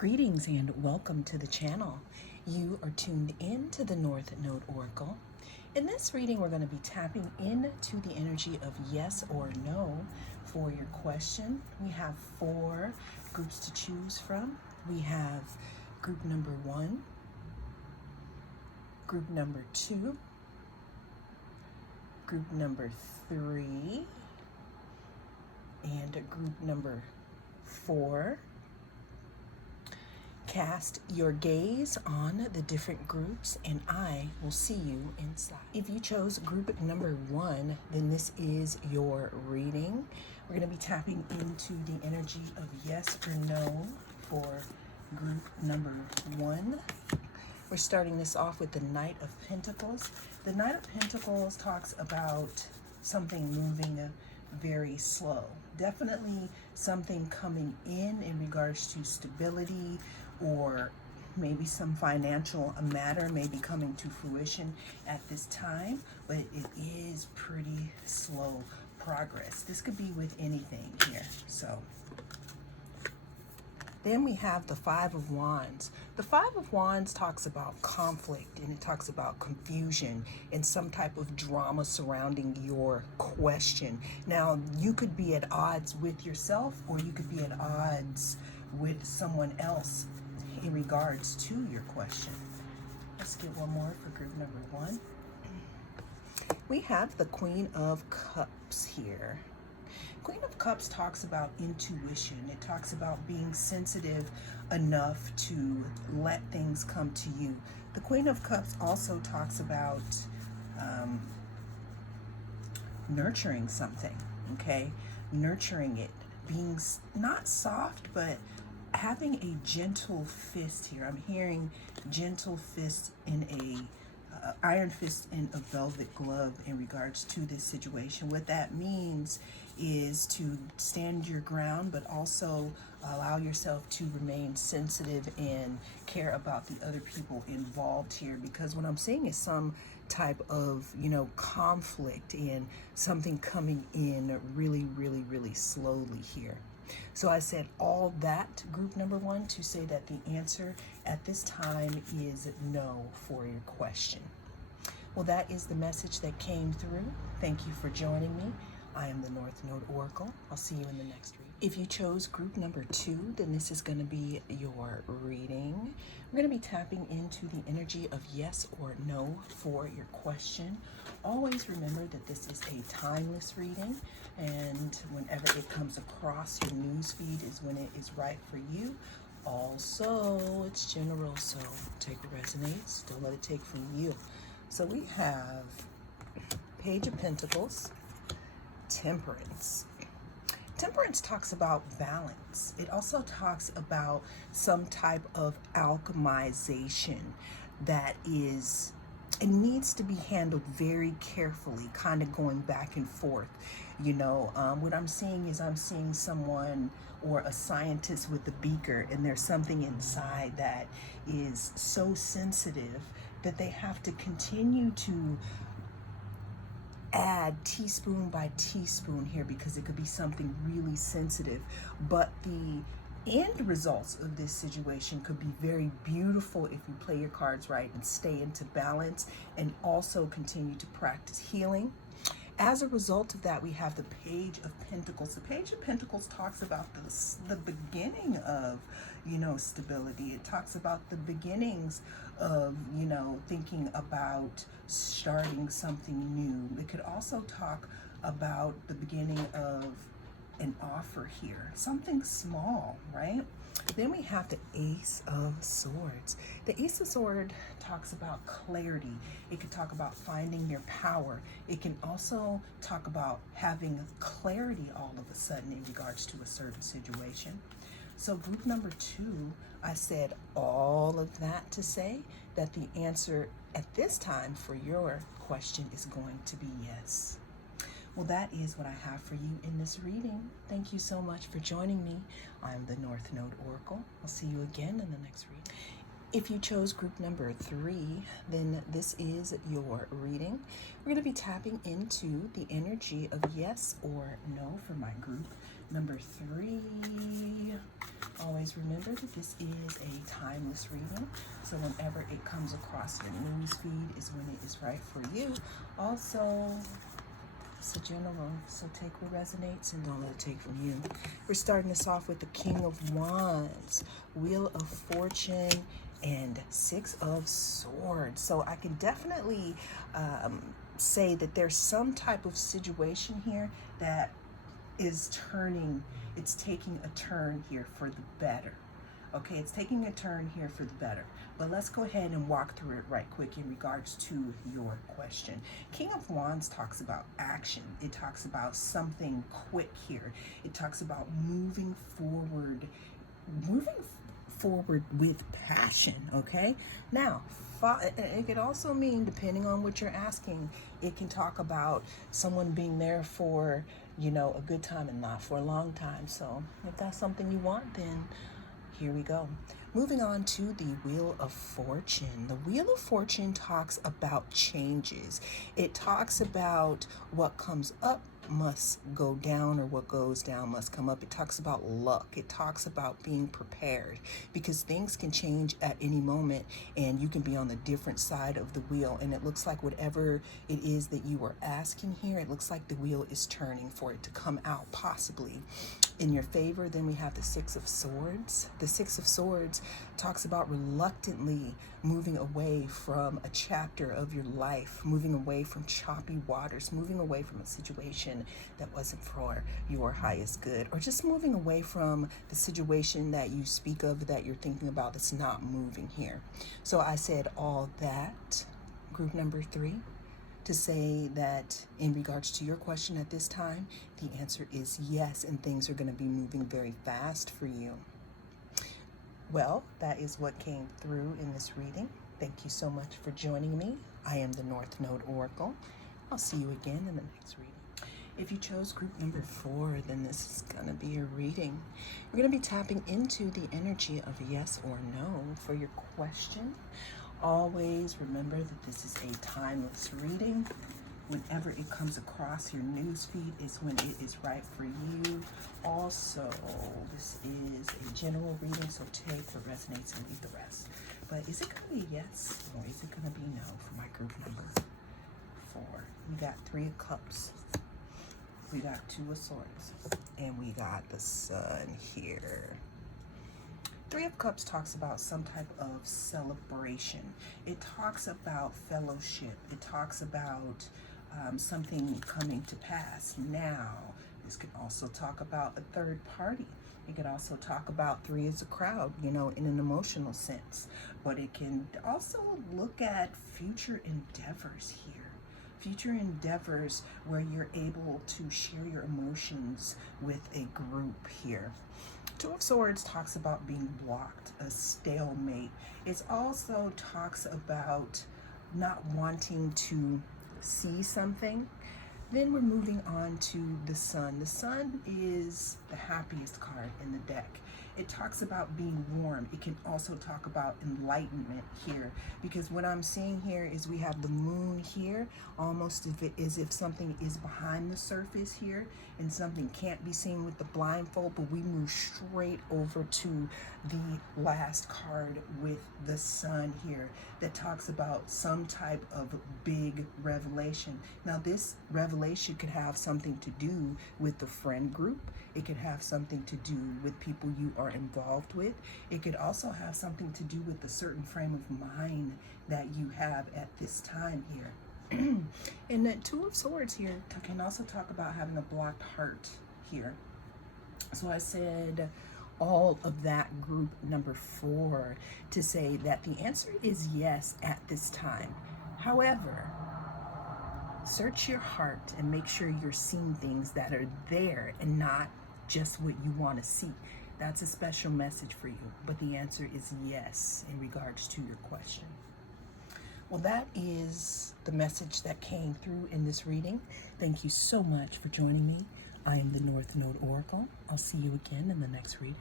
Greetings and welcome to the channel. You are tuned in to the North Node Oracle. In this reading, we're going to be tapping into the energy of yes or no for your question. We have 4 groups to choose from. We have group number 1, group number 2, group number 3, and group number 4. Cast your gaze on the different groups and I will see you inside. If you chose group number 1, then this is your reading. We're going to be tapping into the energy of yes or no for group number 1. We're starting this off with the Knight of Pentacles. The Knight of Pentacles talks about something moving very slow. Definitely something coming in regards to stability, or maybe some financial matter may be coming to fruition at this time, but it is pretty slow progress. This could be with anything here. So then we have the 5 of Wands. The 5 of Wands talks about conflict, and it talks about confusion and some type of drama surrounding your question. Now, you could be at odds with yourself, or you could be at odds with someone else in regards to your question. Let's get one more for group number 1. We have the Queen of Cups here. Queen of Cups talks about intuition. It talks about being sensitive enough to let things come to you. The Queen of Cups also talks about nurturing something, okay? Nurturing it, being not soft, but having a gentle fist here. I'm hearing gentle fist in a iron fist in a velvet glove in regards to this situation. What that means is to stand your ground, but also allow yourself to remain sensitive and care about the other people involved here, because what I'm seeing is some type of, conflict and something coming in really slowly here. So I said all that, group number 1, to say that the answer at this time is no for your question. Well, that is the message that came through. Thank you for joining me. I am the North Node Oracle. I'll see you in the next reading. If you chose group number 2, then this is going to be your reading. We're going to be tapping into the energy of yes or no for your question. Always remember that this is a timeless reading, and whenever it comes across your news feed is when it is right for you. Also, it's general, so take what resonates. Don't let it take from you. So we have Page of Pentacles, Temperance. Temperance talks about balance. It also talks about some type of alchemization that is, it needs to be handled very carefully, kind of going back and forth. What I'm seeing is I'm seeing someone or a scientist with a beaker, and there's something inside that is so sensitive that they have to continue to add teaspoon by teaspoon here, because it could be something really sensitive, but the end results of this situation could be very beautiful if you play your cards right and stay into balance and also continue to practice healing. As a result of that, we have the Page of Pentacles. The Page of Pentacles talks about the beginning of, stability. It talks about the beginnings of, thinking about starting something new. It could also talk about the beginning of an offer here, something small, right? Then we have the Ace of Swords. The Ace of Swords talks about clarity. It could talk about finding your power. It can also talk about having clarity all of a sudden in regards to a certain situation. So group number 2, I said all of that to say that the answer at this time for your question is going to be yes. Well, that is what I have for you in this reading. Thank you so much for joining me. I'm the North Node Oracle. I'll see you again in the next reading. If you chose group number 3, then this is your reading. We're going to be tapping into the energy of yes or no for my group number 3. Always remember that this is a timeless reading, so whenever it comes across your news feed is when it is right for you. Also, it's a general, so take what resonates and don't let it take from you. We're starting this off with the King of Wands, Wheel of Fortune, and 6 of Swords. So I can definitely say that there's some type of situation here that is turning, it's taking a turn here for the better. Okay, it's taking a turn here for the better. But let's go ahead and walk through it right quick in regards to your question. King of Wands talks about action. It talks about something quick here. It talks about moving forward with passion, okay? Now, it could also mean, depending on what you're asking, it can talk about someone being there for, you know, a good time and not for a long time. So if that's something you want, then here we go. Moving on to the Wheel of Fortune. The Wheel of Fortune talks about changes. It talks about what comes up must go down, or what goes down must come up. It talks about luck. It talks about being prepared, because things can change at any moment and you can be on the different side of the wheel. And it looks like whatever it is that you are asking here, it looks like the wheel is turning for it to come out possibly in your favor. Then we have the 6 of Swords. The 6 of Swords talks about reluctantly moving away from a chapter of your life, moving away from choppy waters, moving away from a situation that wasn't for your highest good, or just moving away from the situation that you speak of, that you're thinking about, that's not moving here. So I said all that, group number 3, to say that in regards to your question at this time, the answer is yes, and things are going to be moving very fast for you. Well, that is what came through in this reading. Thank you so much for joining me. I am the North Node Oracle. I'll see you again in the next reading. If you chose group number 4, then this is going to be your reading. We're going to be tapping into the energy of yes or no for your question. Always remember that this is a timeless reading. Whenever it comes across your news feed is when it is right for you. Also, this is a general reading, so take what resonates and leave the rest. But is it going to be yes or is it going to be no for my group number 4? We got 3 of Cups. We got 2 of Swords. And we got the Sun here. 3 of Cups talks about some type of celebration. It talks about fellowship. It talks about something coming to pass now. This could also talk about a third party. It could also talk about 3 as a crowd, you know, in an emotional sense. But it can also look at future endeavors here. Future endeavors where you're able to share your emotions with a group here. 2 of Swords talks about being blocked, a stalemate. It also talks about not wanting to see something. Then we're moving on to the Sun. The Sun is the happiest card in the deck. It talks about being warm. It can also talk about enlightenment here, because what I'm seeing here is we have the Moon here, almost as if something is behind the surface here and something can't be seen with the blindfold, but we move straight over to the last card with the Sun here that talks about some type of big revelation. Now this revelation could have something to do with the friend group. It could have something to do with people you are involved with. It could also have something to do with a certain frame of mind that you have at this time here. And the 2 of Swords here can also talk about having a blocked heart here. So I said all of that, group number 4, to say that the answer is yes at this time. However, search your heart and make sure you're seeing things that are there and not just what you want to see. That's a special message for you, but the answer is yes in regards to your question. Well, that is the message that came through in this reading. Thank you so much for joining me. I am the North Node Oracle. I'll see you again in the next reading.